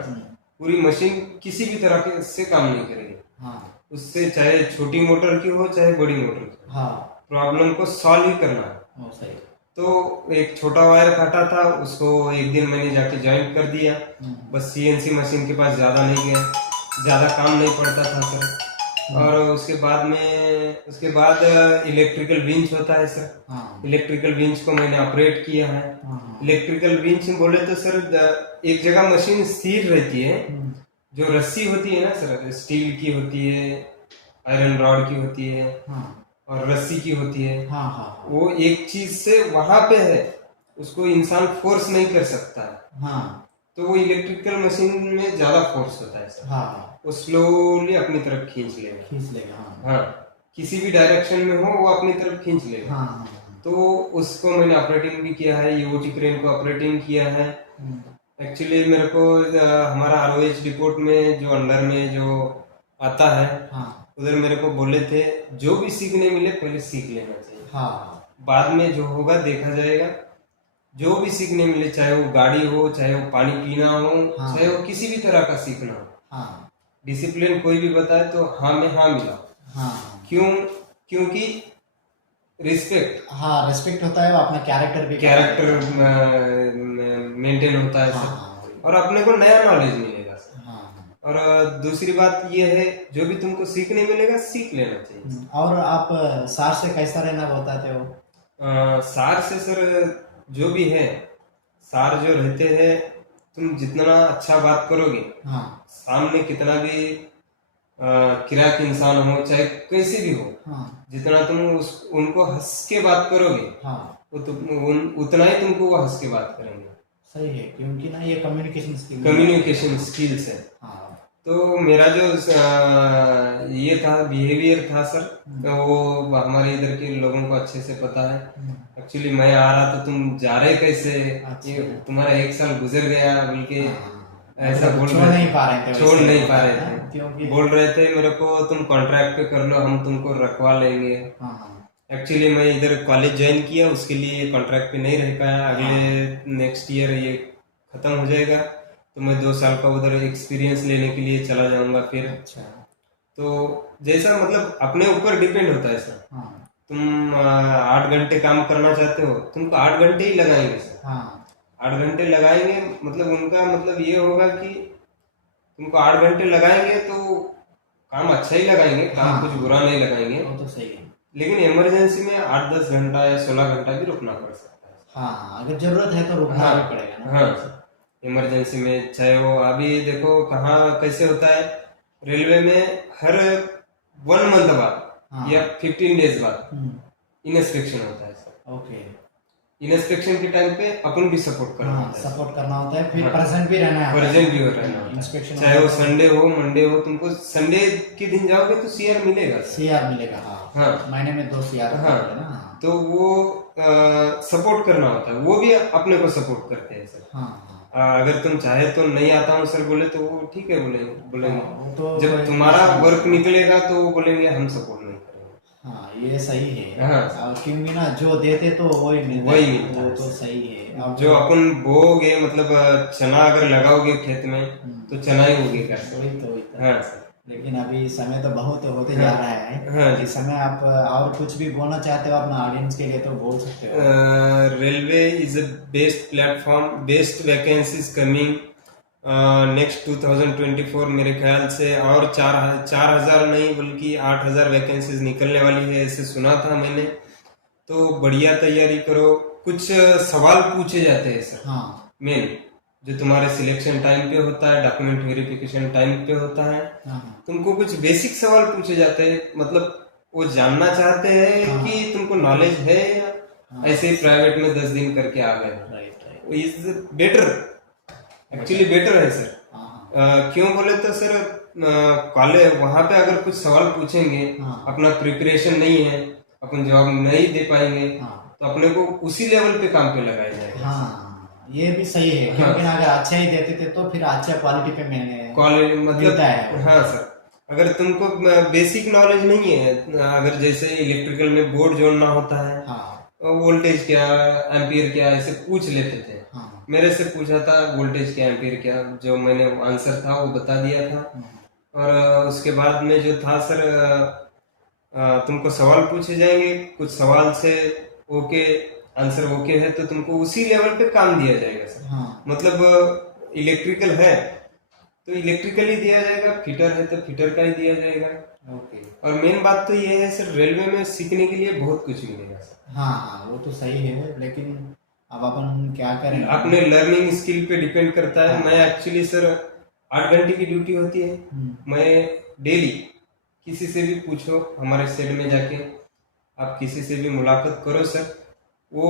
पूरी मशीन किसी भी तरह के से काम नहीं करेगी। हाँ उससे चाहे छोटी मोटर की हो चाहे बड़ी मोटर की, हाँ, प्रॉब्लम को सॉल्व ही करना है। वो सही। तो एक छोटा वायर काटा था, उसको एक दिन मैंने जाके ज्वाइंट कर दिया, बस सीएनसी मशीन के पास ज्यादा नहीं गया, ज्यादा काम नहीं पड़ता था सर। और उसके बाद इलेक्ट्रिकल विंच होता है सर, हाँ इलेक्ट्रिकल विंच को मैंने ऑपरेट किया है। हाँ इलेक्ट्रिकल विंच बोले तो सर एक जगह मशीन स्थिर रहती है, जो रस्सी होती है ना सर, स्टील की होती है, आयरन रॉड की होती है, हाँ और रस्सी की होती है। हाँ हाँ वो एक चीज से वहां पे है, उसको इंसान फोर्स नहीं कर सकता है। हाँ तो वो इलेक्ट्रिकल मशीन में ज्यादा फोर्स होता है सर, हाँ, वो स्लोली अपनी तरफ खींच लेगा। खींच लेगा। हाँ हाँ, किसी भी डायरेक्शन में हो वो अपनी तरफ खींच लेगा। हाँ हाँ। तो उसको मैंने ऑपरेटिंग भी किया है, ईओटी क्रेन को ऑपरेटिंग किया है। एक्चुअली मेरे को हमारा आरओएच रिपोर्ट में जो अंडर में जो आता है, हाँ उधर मेरे को बोले थे जो भी सीखने मिले पहले सीख लेना चाहिए, हाँ बाद में जो होगा देखा जाएगा। जो भी सीखने मिले, चाहे वो गाड़ी हो, चाहे वो पानी पीना हो, हाँ। चाहे वो किसी भी तरह का सीखना हो, हाँ डिसिप्लिन कोई भी बताए तो हाँ में हाँ मिला। हाँ क्यों? क्योंकि रिस्पेक्ट, हाँ रिस्पेक्ट होता है, वो अपना कैरेक्टर भी कैरेक्टर मेंटेन होता है हाँ सर, हाँ वही। और अपने को नया नॉलेज मिलेगा सर। हाँ हाँ। और दूसरी बात ये है, जो भी तुमको सीखने मिलेगा सीख लेना चाहिए। और आप सार से कैसा रहना बताते हो? सार से सर जो भी है, सार जो रहते हैं, तुम जितना अच्छा बात करोगे, हाँ सामने कितना भी किराक इंसान हो चाहे कैसे भी हो, हाँ जितना तुम उनको हंस के बात करोगे, हाँ वो उतना ही तुमको वो हंस के बात करेंगे। सही है, क्योंकि ना ये कम्युनिकेशन स्किल कम्युनिकेशन स्किल्स है। हाँ तो मेरा जो ये था बिहेवियर था सर, तो वो हमारे इधर के लोगों को अच्छे से पता है। एक्चुअली मैं आ रहा था, तुम जा रहे कैसे, अच्छा। ये तुम्हारा 1 साल गुजर गया बल्कि ऐसा मतलब बोल छोड़ रहे नहीं थे, पा रहे थे छोड़ वैसे, नहीं पा रहे हाँ, थे, क्योंकि बोल रहे थे मेरे को तुम कॉन्ट्रैक्ट पे कर लो, हम तुमको रखवा लेंगे। हाँ हाँ एक्चुअली मैं इधर कॉलेज ज्वाइन किया, उसके लिए कॉन्ट्रैक्ट पे नहीं रह पाया। अगले नेक्स्ट ईयर ये खत्म हो जाएगा, तो मैं 2 साल का उधर एक्सपीरियंस लेने के लिए चला जाऊंगा फिर। अच्छा तो जैसा मतलब अपने ऊपर डिपेंड होता है सर। हाँ तुम 8 घंटे काम करना चाहते हो, तुमको 8 घंटे ही लगाएंगे सर। हाँ 8 घंटे लगाएंगे, मतलब उनका मतलब ये होगा कि तुमको 8 घंटे लगाएंगे तो काम अच्छा ही लगाएंगे, काम हाँ। कुछ बुरा नहीं लगाएंगे। वो तो सही है। लेकिन इमरजेंसी में 8-10 घंटा या 16 घंटा भी रुकना पड़ सकता है। हाँ अगर जरूरत है तो रुकना हाँ भी पड़ेगा ना। हाँ, इमरजेंसी में चाहे वो अभी देखो कहाँ कैसे होता है, रेलवे में हर 1 मंथ बाद हाँ। या 15 डेज बाद हम्म, इंस्पेक्शन होता है सर। ओके इंस्पेक्शन के टाइम पे अपन भी सपोर्ट करना हाँ होता है, सपोर्ट करना होता है, फिर हाँ। प्रेजेंट भी रहना है, प्रेजेंट भी हो रहना होता है। इंस्पेक्शन चाहे वो संडे हो मंडे हो, तुमको संडे के दिन जाओगे तो सीआर मिलेगा सर। सीआर मिलेगा। हाँ हाँ महीने में 2 सीआर हाँ। है ना। हाँ तो वो सपोर्ट करना होता है, वो भी अपने को सपोर्ट करते हैं सर। हाँ अगर तुम चाहे तो नहीं आता हूँ सर बोले तो वो ठीक है बोलेंगे हाँ, बोलेंगे। वो तो जब तुम्हारा वर्क निकलेगा तो वो बोलेंगे हम सपोर्ट नहीं करेंगे। हाँ ये सही है। हाँ। और क्योंकि ना जो देते तो वही मिलता वही है, मिलता वो है। तो सही है। अब जो अपन बोओगे मतलब चना अगर लगाओगे खेत में तो चना ही उगेगा सर। वही तो वही तो। हाँ सर। लेकिन अभी समय तो बहुत होते जा रहा है। हाँ जी। इस समय आप और कुछ भी बोलना चाहते हो अपना ऑडियंस के लिए तो बोल सकते हो। Railway is a best platform, best vacancies coming next 2024 मेरे ख्याल से, और 4,000 नहीं बल्कि 8,000 वैकेंसीज निकलने वाली है ऐसे सुना था मैंने। तो बढ़िया तैयारी करो। कुछ सवाल पूछे जाते हैं सर, हाँ मेन जो तुम्हारे सिलेक्शन टाइम पे होता है, डॉक्यूमेंट वेरिफिकेशन टाइम पे होता है, हाँ तुमको कुछ बेसिक सवाल पूछे जाते हैं। मतलब वो जानना चाहते हैं हाँ। कि तुमको नॉलेज है या हाँ। ऐसे ही प्राइवेट में 10 दिन करके आ गए। Right right. Is better, actually better है सर। हाँ क्यों बोले तो सर कॉलेज वहां पे अगर कुछ सवाल पूछेंगे, हाँ। अपना प्रिपरेशन नहीं है, अपन जवाब नहीं दे पाएंगे, हाँ तो अपने को उसी लेवल पे काम पे लगाया जाएगा। हाँ ये भी सही है, क्योंकि ना अगर अच्छा ही देते थे तो फिर अच्छा क्वालिटी पे मिलने कॉलेज मतलब मिलता है। हाँ सर, अगर तुमको बेसिक नॉलेज नहीं है, अगर जैसे इलेक्ट्रिकल में बोर्ड जोड़ना होता है, हाँ वोल्टेज क्या एम्पियर क्या ऐसे पूछ लेते थे। हाँ मेरे से पूछा था वोल्टेज क्या एम्पियर क्या, जो मैंने आंसर था वो बता दिया था। और उसके बाद में जो था सर, तुमको सवाल पूछे जाएंगे, कुछ सवाल से ओके आंसर ओके है तो तुमको उसी लेवल पे काम दिया जाएगा सर। हाँ मतलब इलेक्ट्रिकल है तो इलेक्ट्रिकल ही दिया जाएगा, फिटर है तो फिटर का ही दिया जाएगा। ओके। और मेन बात तो ये है सर, रेलवे में सीखने के लिए बहुत कुछ मिलेगा सर। हाँ हाँ वो तो सही है, लेकिन अब अपन क्या करें। अपने लर्निंग स्किल पे डिपेंड करता है। मैं एक्चुअली सर 8 घंटे की ड्यूटी होती है, मैं डेली किसी से भी पूछो हमारे सेल में जाके, आप किसी से भी मुलाकात करो सर, वो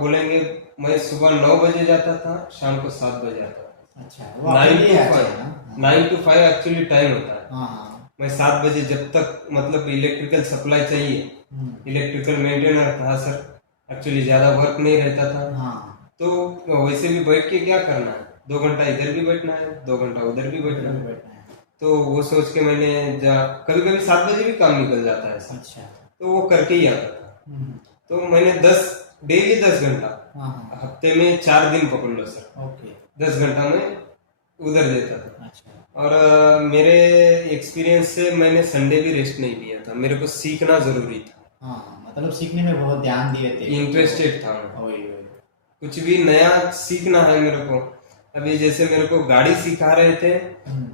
बोलेंगे मैं सुबह 9 बजे जाता था, शाम को 7 बजे आता था। अच्छा वो आपके लिए अच्छा है ना। 9 to 5 एक्चुअली टाइम होता है। हाँ हाँ मैं 7 बजे जब तक मतलब इलेक्ट्रिकल सप्लाई चाहिए, इलेक्ट्रिकल मेंटेनर था सर, एक्चुअली ज्यादा वर्क नहीं रहता था। हाँ तो वैसे भी बैठ के क्या करना है, 2 घंटा इधर भी बैठना है, 2 घंटा उधर भी बैठना है। बैठना है। तो वो सोच के मैंने कभी कभी 7 बजे भी काम निकल जाता है सर, अच्छा। तो वो करके ही आता था। तो मैंने डेली 10 घंटा, हाँ हाँ हफ्ते में 4 दिन पकड़ लो सर, ओके। 10 घंटा में उधर देता था। अच्छा और मेरे एक्सपीरियंस से मैंने संडे भी रेस्ट नहीं लिया। था, मेरे को सीखना जरूरी था, हाँ, मतलब सीखने में बहुत ध्यान दिए थे। इंटरेस्टेड था मैं। वही वही। कुछ भी नया सीखना है मेरे को। अभी जैसे मेरे को गाड़ी सिखा रहे थे,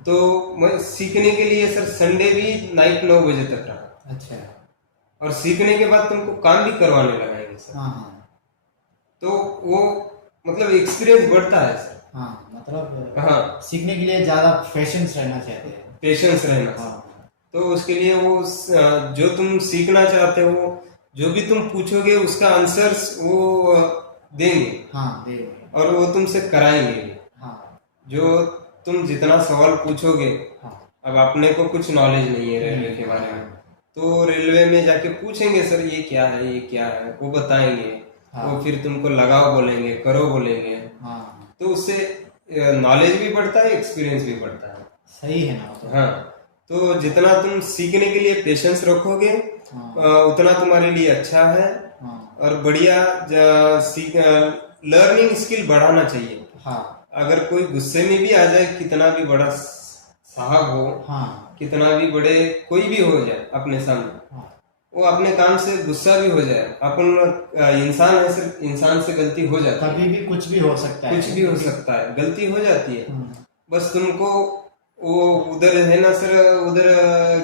तो मैं सीखने के लिए सर संडे भी नाइट 9 बजे तक रहा, अच्छा। और सीखने के बाद तुमको काम भी करवाने लगाएंगे सर। हाँ हाँ तो वो मतलब एक्सपीरियंस बढ़ता है सर। हाँ, मतलब हाँ, सीखने के लिए ज्यादा पेशेंस रहना चाहते हैं। पेशेंस रहना। हाँ तो उसके लिए वो जो तुम सीखना चाहते हो, जो भी तुम पूछोगे उसका आंसर्स वो देंगे, हाँ, दे। और वो तुमसे कराएंगे भी। हाँ जो तुम जितना सवाल पूछोगे, हाँ अब अपने को कुछ नॉलेज नहीं है रेलवे के बारे में, तो रेलवे में जाके पूछेंगे सर ये क्या है, ये क्या है, वो बताएंगे। वो फिर तुमको लगाओ बोलेंगे, करो बोलेंगे। हाँ, तो उससे नॉलेज भी बढ़ता है, एक्सपीरियंस भी बढ़ता है। सही है ना वो तो। हाँ, तो जितना तुम सीखने के लिए पेशेंस रखोगे, उतना तुम्हारे लिए अच्छा है। हाँ और बढ़िया लर्निंग स्किल बढ़ाना चाहिए। हाँ अगर कोई गुस्से में भी आ जाए, कितना भी बड़ा साहब हो, हाँ कितना भी बड़े कोई भी हो जाए अपने सामने, हाँ, वो अपने काम से गुस्सा भी हो जाए, अपन इंसान है, सिर्फ इंसान से गलती हो जाती है, कभी भी कुछ भी हो सकता है। कुछ भी हो सकता है, गलती हो जाती है। हम्म, बस तुमको वो उधर है ना सर, उधर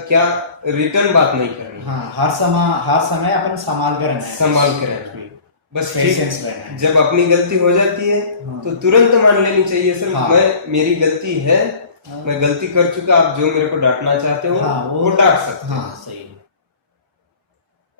क्या रिटर्न बात नहीं करनी, हाँ, हर समय अपन संभाल कर रहना है। संभाल के रहना। बस पेशेंस ठीक, रहना है। जब अपनी गलती हो जाती है हाँ। तो तुरंत मान लेनी चाहिए सर, हाँ। मेरी गलती है, मैं गलती कर चुका, आप जो मेरे को डांटना चाहते हो हाँ, वो डांट सकते हो। हाँ, सही है।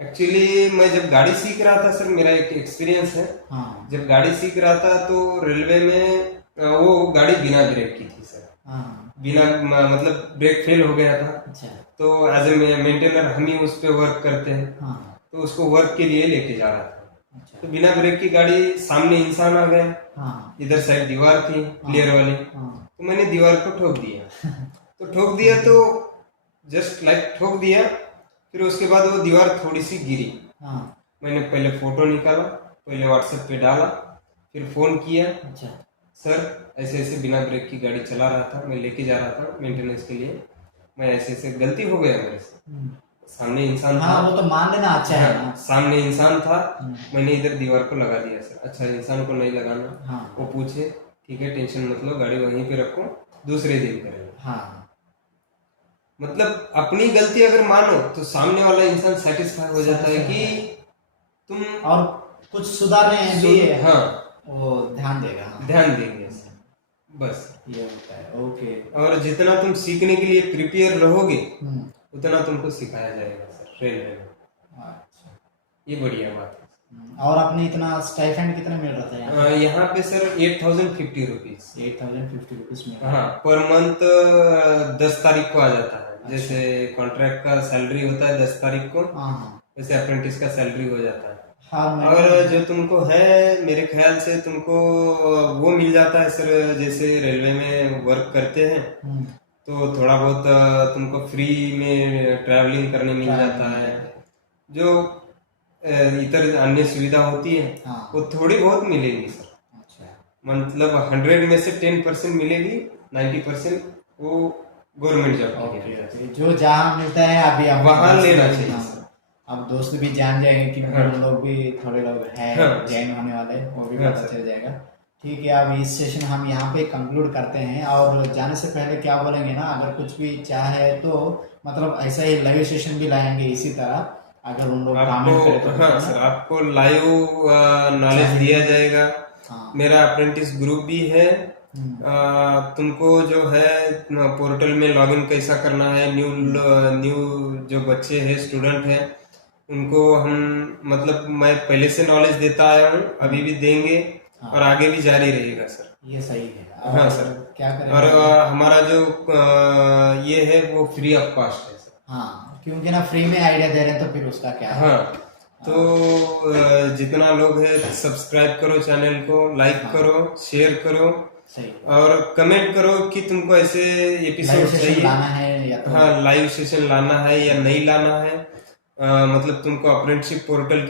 एक्चुअली मैं जब गाड़ी सीख रहा था सर, मेरा एक एक्सपीरियंस है। हाँ जब गाड़ी सीख रहा था तो रेलवे में वो गाड़ी बिना ब्रेक की थी सर, हाँ, बिना मतलब ब्रेक फेल हो गया था। अच्छा। तो एज ए मेंटेनर हम ही उस पर वर्क करते हैं, हाँ तो उसको वर्क के लिए लेके जा रहा था। अच्छा। तो बिना ब्रेक की गाड़ी, सामने इंसान आ गया, हाँ इधर साइड दीवार थी क्लियर वाली, हाँ तो मैंने दीवार को ठोक दिया। तो ठोक दिया तो जस्ट लाइक ठोक दिया, फिर उसके बाद वो दीवार थोड़ी सी गिरी। हाँ, मैंने पहले फोटो निकाला, पहले व्हाट्सएप पे डाला, फिर फोन किया, अच्छा। सर ऐसे ऐसे बिना ब्रेक की गाड़ी चला रहा था, मैं लेके जा रहा था मेंटेनेंस के लिए, मैं ऐसे ऐसे गलती हो गया मेरे से। सामने इंसान था। हाँ, वो तो मान लेना अच्छा है ना। सामने इंसान था, मैंने इधर दीवार को लगा दिया सर। अच्छा, इंसान को नहीं लगाना। हाँ वो पूछे ठीक है, टेंशन मत लो, गाड़ी वहीं पे रखो, दूसरे दिन करेंगे। हाँ, मतलब अपनी गलती अगर मानो तो सामने वाला इंसान सेटिस्फाई हो जाता है कि तुम और कुछ सुधारने हैं भी है, हाँ वो ध्यान देगा। हाँ, ध्यान देंगे सर, बस। ये होता है। ओके। और जितना तुम सीखने के लिए प्रिपेयर रहोगे, हम्म, उतना तुमको सिखाया जाएगा सर रेलवे में। अच्छा। ये बढ़िया बात है। और आपने इतना स्टाइपेंड कितना मिल रहा था यहाँ? यहाँ पे सर 8050 रुपीज। 8050 रुपीज में? हाँ, पर मंथ 10 तारीख को आ जाता है। जैसे कॉन्ट्रैक्ट का सैलरी होता है 10 तारीख को, हाँ हाँ वैसे अप्रेंटिस का सैलरी हो जाता है। हाँ, मैं और जो तुमको है, मेरे ख्याल से तुमको वो मिल जाता है सर, जैसे रेलवे में वर्क करते हैं तो थोड़ा बहुत तुमको फ्री में ट्रैवलिंग करने मिल जाता है। जो इतर अन्य सुविधा होती है हाँ। वो थोड़ी बहुत मिलेगी सर। अच्छा। मतलब 100 में से 10% मिलेगी, 90% वो गवर्नमेंट जॉब की है। ओके, जो जहाँ मिलता है अभी आप वहाँ लेना चाहिए। हाँ, अब दोस्त भी जान जाएंगे कि उन लोग भी थोड़े लोग हैं हाँ। ज्वाइन होने वाले, वो भी हाँ, पता सर। चल जाएगा। ठीक है, अब इस सेशन हम यहाँ पे कंक्लूड करते हैं, और जाने से पहले क्या बोलेंगे ना, अगर कुछ भी चाहे तो मतलब ऐसा ही लाइव सेशन भी लाएंगे इसी तरह, अगर उन लोग कमेंट करें तो। हाँ सर, आपको लाइव नॉलेज दिया जाएगा। हाँ। मेरा अप्रेंटिस ग्रुप भी है। तुमको जो है पोर्टल में लॉगिन कैसा करना है, न्यू जो बच्चे हैं, स्टूडेंट हैं, उनको हम मतलब मैं पहले से नॉलेज देता आया हूँ, अभी भी देंगे, और आगे भी जारी रहेगा सर। ये सही है। हाँ सर, क्या करें। और हमारा जो ये है वो फ्री ऑफ कॉस्ट है सर। हाँ, क्योंकि ना फ्री में आइडिया दे रहे हैं तो फिर उसका क्या है। हाँ, तो जितना लोग है सब्सक्राइब करो चैनल को, लाइक करो, शेयर करो, सही, और कमेंट करो कि तुमको ऐसे एपिसोड चाहिए, लाना है या तो हाँ लाइव सेशन लाना है या नहीं लाना है। मतलब तुमको अप्रेंटिसशिप पोर्टल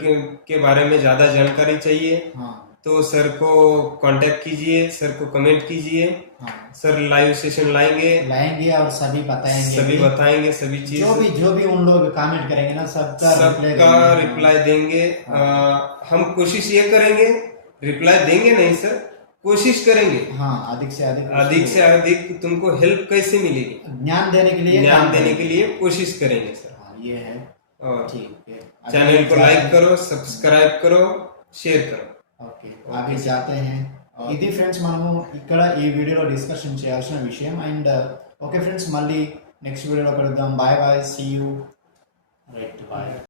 के बारे में ज्यादा जानकारी चाहिए, हाँ तो सर को कांटेक्ट कीजिए, सर को कमेंट कीजिए। हाँ सर लाइव सेशन लाएंगे और सभी बताएंगे सभी भी। बताएंगे सभी चीज, जो भी उन लोग कमेंट करेंगे ना सबका सबका रिप्लाई देंगे। हम कोशिश ये करेंगे, रिप्लाई देंगे नहीं सर, कोशिश करेंगे हाँ अधिक से अधिक तुमको हेल्प कैसे मिलेगी, ज्ञान देने के लिए ज्ञान काम देने करेंगे। के लिए कोशिश करेंगे सर। हाँ, ये है और ठीक है। चैनल को लाइक करो, सब्सक्राइब करो, షేర్ करो। ఓకే అవి జాతే हैं ఇది ఫ్రెండ్స్ మనము ఇక్కడ ఈ వీడియోలో డిస్కషన్ చేయాల్సిన విషయం అండ్ ఓకే ఫ్రెండ్స్ మళ్ళీ నెక్స్ట్ వీడియోలో కలుద్దాం. Bye bye, see you. Right bye.